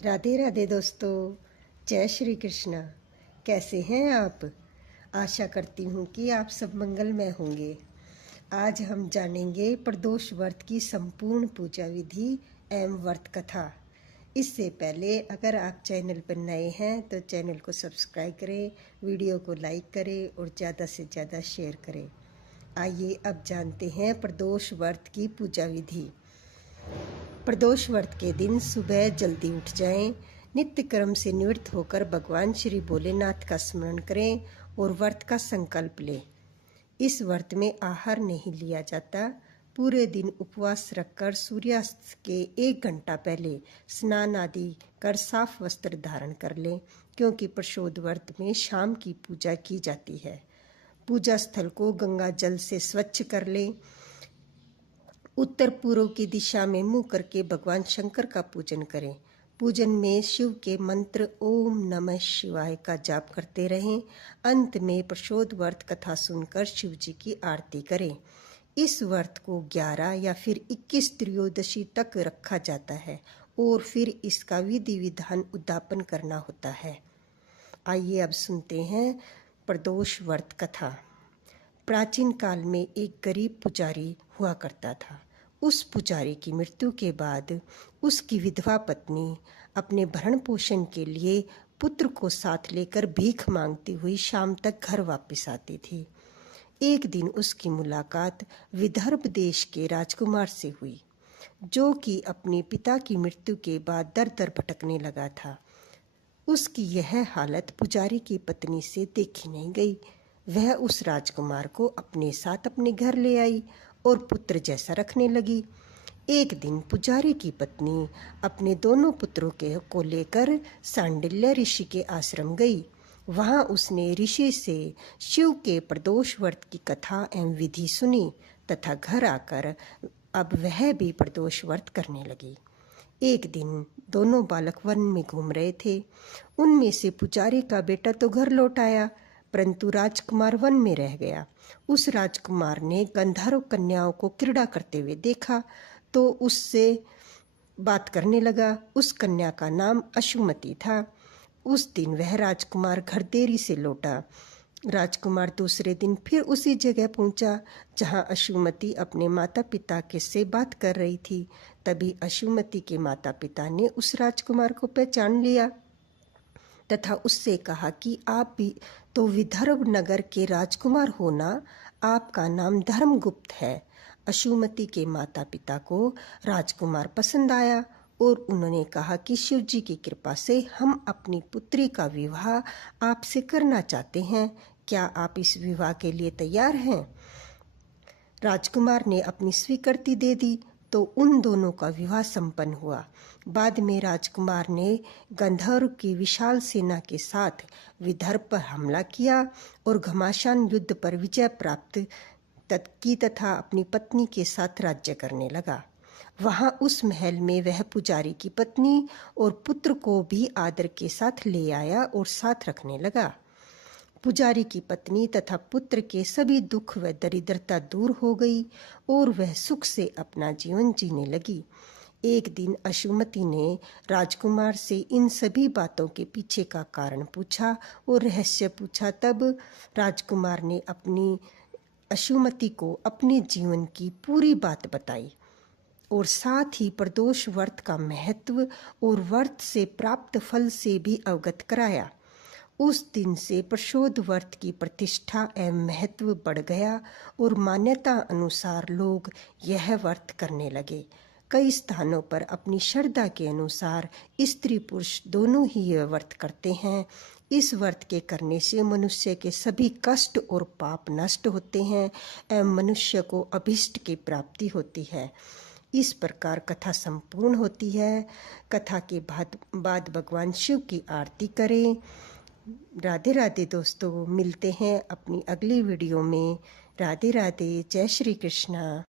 राधे राधे दोस्तों, जय श्री कृष्णा। कैसे हैं आप? आशा करती हूँ कि आप सब मंगलमय होंगे। आज हम जानेंगे प्रदोष व्रत की संपूर्ण पूजा विधि एवं व्रत कथा। इससे पहले अगर आप चैनल पर नए हैं तो चैनल को सब्सक्राइब करें, वीडियो को लाइक करें और ज़्यादा से ज़्यादा शेयर करें। आइए अब जानते हैं प्रदोष व्रत की पूजा विधि। प्रदोष व्रत के दिन सुबह जल्दी उठ जाएं, नित्य कर्म से निवृत्त होकर भगवान श्री भोलेनाथ का स्मरण करें और व्रत का संकल्प लें। इस व्रत में आहार नहीं लिया जाता। पूरे दिन उपवास रखकर सूर्यास्त के 1 घंटा पहले स्नान आदि कर साफ वस्त्र धारण कर लें, क्योंकि प्रदोष व्रत में शाम की पूजा की जाती है। पूजा स्थल को गंगा जल से स्वच्छ कर लें। उत्तर पूर्व की दिशा में मुंह करके भगवान शंकर का पूजन करें। पूजन में शिव के मंत्र ओम नमः शिवाय का जाप करते रहें। अंत में प्रदोष व्रत कथा सुनकर शिव जी की आरती करें। इस व्रत को 11 या फिर 21 त्रयोदशी तक रखा जाता है और फिर इसका विधि विधान उद्यापन करना होता है। आइए अब सुनते हैं प्रदोष व्रत कथा। प्राचीन काल में एक गरीब पुजारी हुआ करता था। उस पुजारी की मृत्यु के बाद उसकी विधवा पत्नी अपने भरण पोषण के लिए पुत्र को साथ लेकर भीख मांगती हुई शाम तक घर वापस आती थी। एक दिन उसकी मुलाकात विदर्भ देश के राजकुमार से हुई, जो कि अपने पिता की मृत्यु के बाद दर दर भटकने लगा था। उसकी यह हालत पुजारी की पत्नी से देखी नहीं गई। वह उस राजकुमार को अपने साथ अपने घर ले आई और पुत्र जैसा रखने लगी। एक दिन पुजारी की पत्नी अपने दोनों पुत्रों को लेकर सांडिल्य ऋषि के आश्रम गई। वहां उसने ऋषि से शिव के प्रदोष व्रत की कथा एवं विधि सुनी तथा घर आकर अब वह भी प्रदोष व्रत करने लगी। एक दिन दोनों बालक वन में घूम रहे थे। उनमें से पुजारी का बेटा तो घर लौट आया, परंतु राजकुमार वन में रह गया। उस राजकुमार ने गंधर्व कन्याओं को क्रीड़ा करते हुए देखा तो उससे बात करने लगा। उस कन्या का नाम अशुमति था। उस दिन वह राजकुमार घर देरी से लौटा। राजकुमार दूसरे दिन फिर उसी जगह पहुंचा जहां अशुमति अपने माता पिता के से बात कर रही थी। तभी अशुमति के माता पिता ने उस राजकुमार को पहचान लिया तथा उससे कहा कि आप भी तो विदर्भ नगर के राजकुमार हो ना, आपका नाम धर्मगुप्त है। अशुमति के माता पिता को राजकुमार पसंद आया और उन्होंने कहा कि शिव जी की कृपा से हम अपनी पुत्री का विवाह आपसे करना चाहते हैं। क्या आप इस विवाह के लिए तैयार हैं? राजकुमार ने अपनी स्वीकृति दे दी तो उन दोनों का विवाह संपन्न हुआ। बाद में राजकुमार ने गंधर्व की विशाल सेना के साथ विदर्भ पर हमला किया और घमासान युद्ध पर विजय प्राप्त की तथा अपनी पत्नी के साथ राज्य करने लगा। वहां उस महल में वह पुजारी की पत्नी और पुत्र को भी आदर के साथ ले आया और साथ रखने लगा। पुजारी की पत्नी तथा पुत्र के सभी दुख व दरिद्रता दूर हो गई और वह सुख से अपना जीवन जीने लगी। एक दिन अशुमति ने राजकुमार से इन सभी बातों के पीछे का कारण पूछा और रहस्य पूछा। तब राजकुमार ने अपनी अशुमति को अपने जीवन की पूरी बात बताई और साथ ही प्रदोष व्रत का महत्व और व्रत से प्राप्त फल से भी अवगत कराया। उस दिन से प्रदोष व्रत की प्रतिष्ठा एवं महत्व बढ़ गया और मान्यता अनुसार लोग यह व्रत करने लगे। कई स्थानों पर अपनी श्रद्धा के अनुसार स्त्री पुरुष दोनों ही यह व्रत करते हैं। इस व्रत के करने से मनुष्य के सभी कष्ट और पाप नष्ट होते हैं एवं मनुष्य को अभीष्ट की प्राप्ति होती है। इस प्रकार कथा संपूर्ण होती है। कथा के बाद भगवान शिव की आरती करें। राधे राधे दोस्तों, मिलते हैं अपनी अगली वीडियो में। राधे राधे, जय श्री कृष्णा।